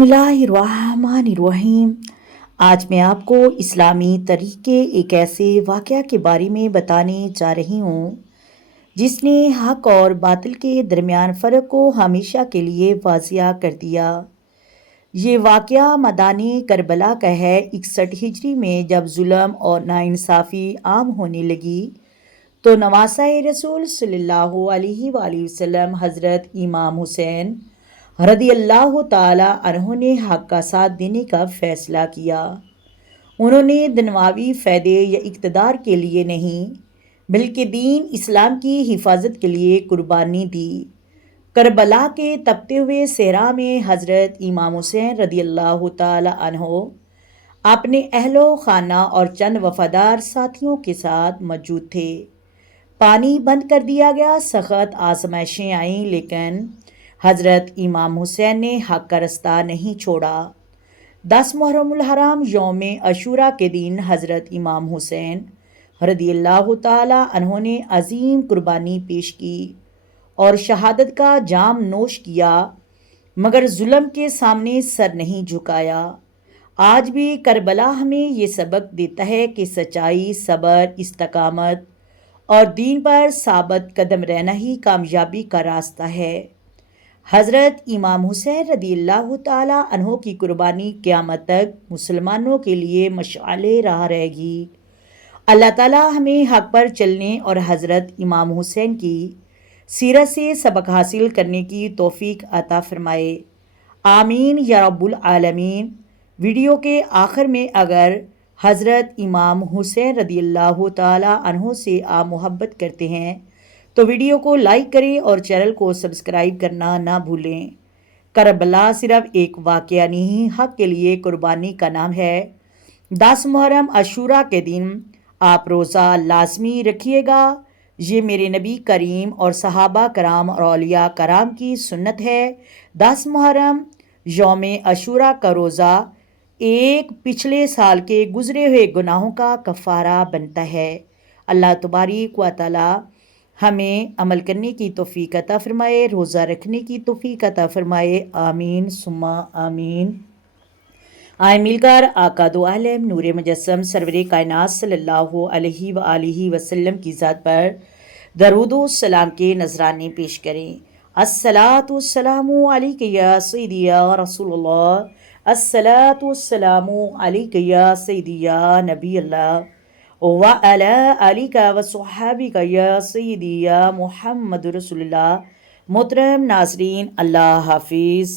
बिस्मिल्लाहिर्रहमानिर्रहीम। आज मैं आपको इस्लामी तरीके एक ऐसे वाक़या के बारे में बताने जा रही हूँ जिसने हक़ और बातिल के दरमियान फ़र्क को हमेशा के लिए वाज़िया कर दिया। ये वाक़या मदानी करबला का है। 61 हिजरी में जब जुल्म और नाइंसाफ़ी आम होने लगी तो नवासा रसूल सल्लल्लाहु अलैहि वसल्लम हज़रत इमाम हुसैन रदी अल्लाह ताला अन्हु ने हक़ का साथ देने का फ़ैसला किया। उन्होंने दुनयावी फ़ायदे या इक़्तिदार के लिए नहीं बल्कि दीन इस्लाम की हिफाजत के लिए कुर्बानी दी। करबला के तपते हुए सहरा में हज़रत इमाम हुसैन रदी अल्लाह ताला अन्हु अपने अहलो खाना और चंद वफ़ादार साथियों के साथ मौजूद थे। पानी बंद कर दिया गया। सख्त आजमाइशें आईं लेकिन हज़रत इमाम हुसैन ने हक़ का रास्ता नहीं छोड़ा। 10 मुहर्रमुल हराम यौम अशूरा के दिन हज़रत इमाम हुसैन रदी अल्लाह ताला अन्हु ने अजीम कुर्बानी पेश की और शहादत का जाम नोश किया, मगर जुल्म के सामने सर नहीं झुकाया। आज भी करबला हमें ये सबक देता है कि सच्चाई, सब्र, इस्तकामत और दीन पर साबित कदम रहना ही कामयाबी का रास्ता है। हज़रत इमाम हुसैन रदी अल्लाह ताला अन्हु की कुर्बानी क़यामत तक मुसलमानों के लिए मशाले राह रहेगी। अल्लाह ताला हमें हक़ पर चलने और हज़रत इमाम हुसैन की सीरत से सबक हासिल करने की तौफ़ीक अता फ़रमाए। आमीन या रब्बुल आलमीन। वीडियो के आखिर में अगर हज़रत इमाम हुसैन रदी अल्लाह ताला अन्हु से आप मोहब्बत करते हैं तो वीडियो को लाइक करें और चैनल को सब्सक्राइब करना ना भूलें। करबला सिर्फ एक वाक़या नहीं, हक़ के लिए कुर्बानी का नाम है। 10 मुहर्रम अशूरा के दिन आप रोज़ा लाजमी रखिएगा। ये मेरे नबी करीम और सहाबा कराम और औलिया कराम की सुन्नत है। 10 मुहर्रम यौम अशूरा का रोज़ा एक पिछले साल के गुज़रे हुए गुनाहों का कफ़ारा बनता है। अल्लाह तबारक व तआला हमें अमल करने की तौफ़ीक अता फ़रमाए, रोज़ा रखने की तौफ़ीक अता फ़रमाए। आमीन सुम्मा आमीन। आए मिलकर आका दो आलम नूर मुजस्सम सरवर कायनात सल्लल्लाहु अलैहि व आलिहि वसल्लम की ज़ात पर दरूद व सलाम के नजराने पेश करें। अस्सलातु वस्सलामु अलैका या सय्यदी या रसूलल्लाह। अस्सलातु वस्सलामु अलैका या सय्यदी या नबी अल्लाह व अला आलिका व सहाबिका या सय्यदी या मुहम्मद रसूलुल्लाह। मोहतरम नाज़रीन, अल्लाह हाफिज़।